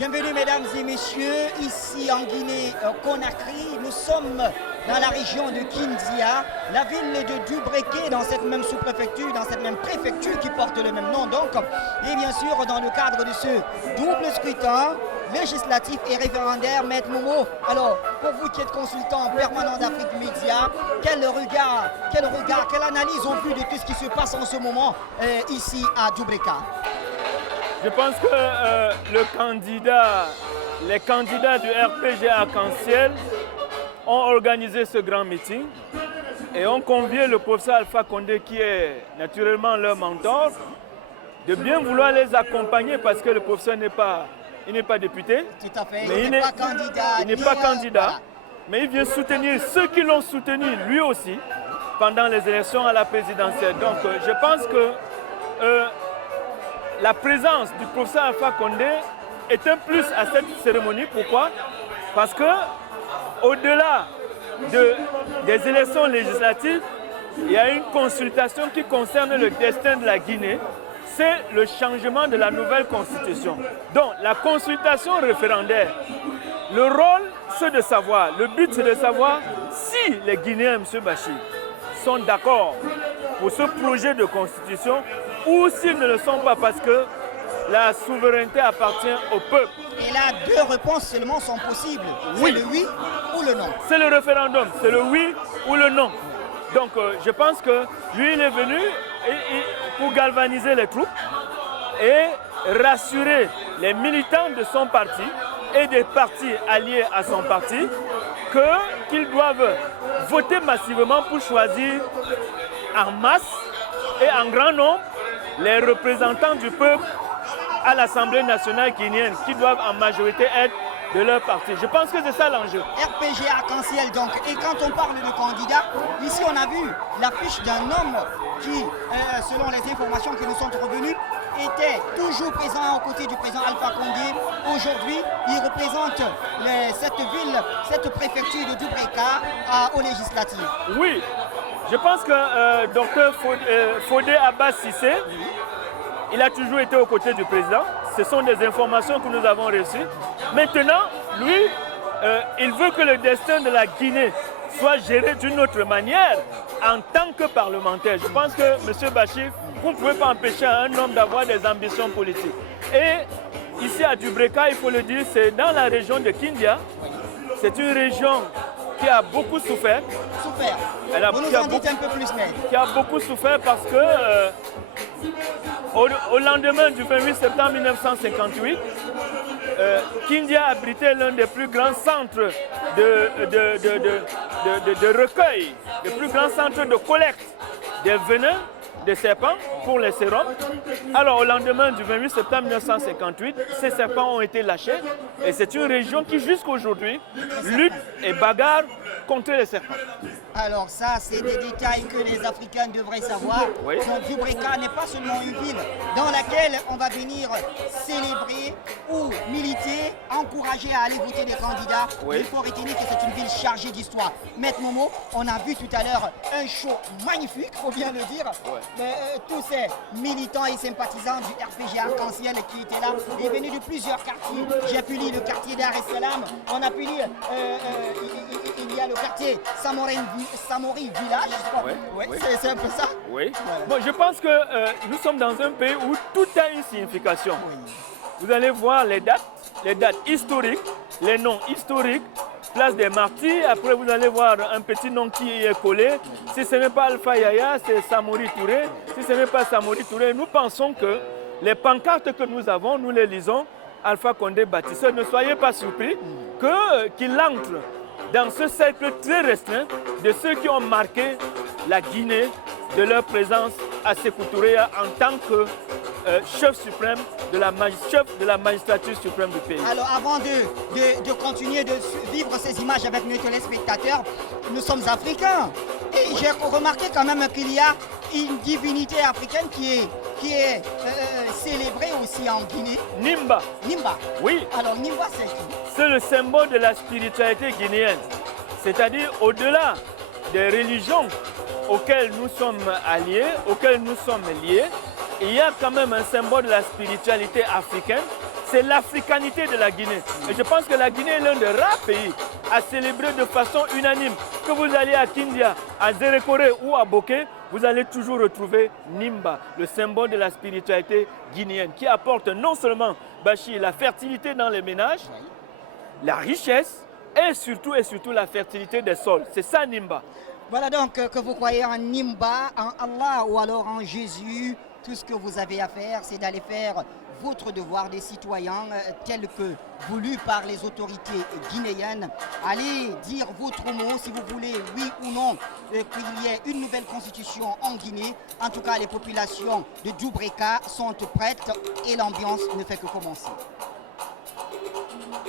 Bienvenue mesdames et messieurs, ici en Guinée-Conakry, nous sommes dans la région de Kindia, la ville de Dubreké, dans cette même sous-préfecture, dans cette même préfecture qui porte le même nom donc. Et bien sûr dans le cadre de ce double scrutin législatif et référendaire, Maître Momo, alors pour vous qui êtes consultant permanent d'Afrique Média, quel regard, quelle analyse au vu de tout ce qui se passe en ce moment ici à Dubreka? Je pense que les candidats du RPG Arc-en-Ciel ont organisé ce grand meeting et ont convié le professeur Alpha Condé, qui est naturellement leur mentor, de bien vouloir les accompagner parce que le professeur n'est pas député. Tout à fait, mais il n'est pas candidat. Il n'est pas candidat, voilà. Mais il vient soutenir ceux qui l'ont soutenu lui aussi pendant les élections à la présidentielle. Donc je pense que la présence du professeur Alpha Condé est un plus à cette cérémonie. Pourquoi? Parce que au-delà des élections législatives, il y a une consultation qui concerne le destin de la Guinée. C'est le changement de la nouvelle constitution. Donc la consultation référendaire, le rôle c'est de savoir, le but c'est de savoir si les Guinéens, M. Bachir, sont d'accord pour ce projet de constitution ou s'ils ne le sont pas parce que la souveraineté appartient au peuple. Et là, deux réponses seulement sont possibles. Oui. C'est le oui ou le non. C'est le référendum, c'est le oui ou le non. Donc je pense que lui, il est venu pour galvaniser les troupes et rassurer les militants de son parti et des partis alliés à son parti qu'ils doivent voter massivement pour choisir en masse et en grand nombre les représentants du peuple à l'Assemblée nationale guinéenne qui doivent en majorité être de leur parti. Je pense que c'est ça l'enjeu. RPG Arc-en-Ciel donc. Et quand on parle de candidats, ici on a vu l'affiche d'un homme qui, selon les informations qui nous sont revenues, était toujours présent aux côtés du président Alpha Condé. Aujourd'hui, il représente cette ville, cette préfecture de Dubreka aux législatives. Oui, je pense que Dr Fodé Abbas Sissé, il a toujours été aux côtés du président. Ce sont des informations que nous avons reçues. Maintenant, lui, il veut que le destin de la Guinée soit géré d'une autre manière en tant que parlementaire. Je pense que M. Bachir, vous ne pouvez pas empêcher un homme d'avoir des ambitions politiques. Et ici à Dubreka, il faut le dire, c'est dans la région de Kindia. C'est une région qui a beaucoup souffert. Souffert. Vous nous en dites un peu plus, mais... Qui a beaucoup souffert parce que au lendemain du 28 septembre 1958, Kindia abritait l'un des plus grands centres de recueil, le plus grand centre de collecte des venins des serpents pour les sérums. Alors au lendemain du 28 septembre 1958, ces serpents ont été lâchés et c'est une région qui jusqu'aujourd'hui lutte et bagarre contre les serpents. Alors ça, c'est des détails que les Africains devraient savoir. Oui. Donc Dubreka n'est pas seulement une ville dans laquelle on va venir célébrer ou militer, encourager à aller voter des candidats. Oui. Il faut retenir que c'est une ville chargée d'histoire. Maître Momo, on a vu tout à l'heure un show magnifique, il faut bien le dire. Ouais. Tous ces militants et sympathisants du RPG Arc-en-Ciel qui étaient là, et venus de plusieurs quartiers. J'ai pu lire le quartier Dar es Salaam, on a pu lire, il y a le quartier Samori Village, je crois. Oui, Ouais, oui. c'est un peu ça. Oui. Voilà. Bon, je pense que nous sommes dans un pays où tout a une signification. Vous allez voir les dates historiques, les noms historiques, place des martyrs. Après, vous allez voir un petit nom qui est collé. Si ce n'est pas Alpha Yaya, c'est Samori Touré. Si ce n'est pas Samori Touré, nous pensons que les pancartes que nous avons, nous les lisons, Alpha Condé bâtisseur. Ne soyez pas surpris qu'il entre dans ce cercle très restreint de ceux qui ont marqué la Guinée de leur présence à Sékou Touré en tant que chef suprême de la magistrature suprême du pays. Alors avant de continuer de vivre ces images avec nos téléspectateurs, nous sommes africains. Et j'ai remarqué quand même qu'il y a une divinité africaine qui est célébrée aussi en Guinée. Nimba. Nimba. Oui. Alors Nimba, c'est qui? C'est le symbole de la spiritualité guinéenne. C'est-à-dire au-delà des religions auxquelles nous sommes alliés, auxquelles nous sommes liés, il y a quand même un symbole de la spiritualité africaine. c'est l'africanité de la Guinée. Et je pense que la Guinée est l'un des rares pays à célébrer de façon unanime. Que vous alliez à Kindia, à Zérékoré ou à Boké, vous allez toujours retrouver Nimba, le symbole de la spiritualité guinéenne, qui apporte non seulement, Bachir, la fertilité dans les ménages, la richesse et surtout la fertilité des sols. C'est ça Nimba. Voilà donc que vous croyez en Nimba, en Allah ou alors en Jésus. Tout ce que vous avez à faire, c'est d'aller faire votre devoir des citoyens tel que voulu par les autorités guinéennes. Allez dire votre mot si vous voulez, oui ou non, qu'il y ait une nouvelle constitution en Guinée. En tout cas, les populations de Djubreka sont prêtes et l'ambiance ne fait que commencer.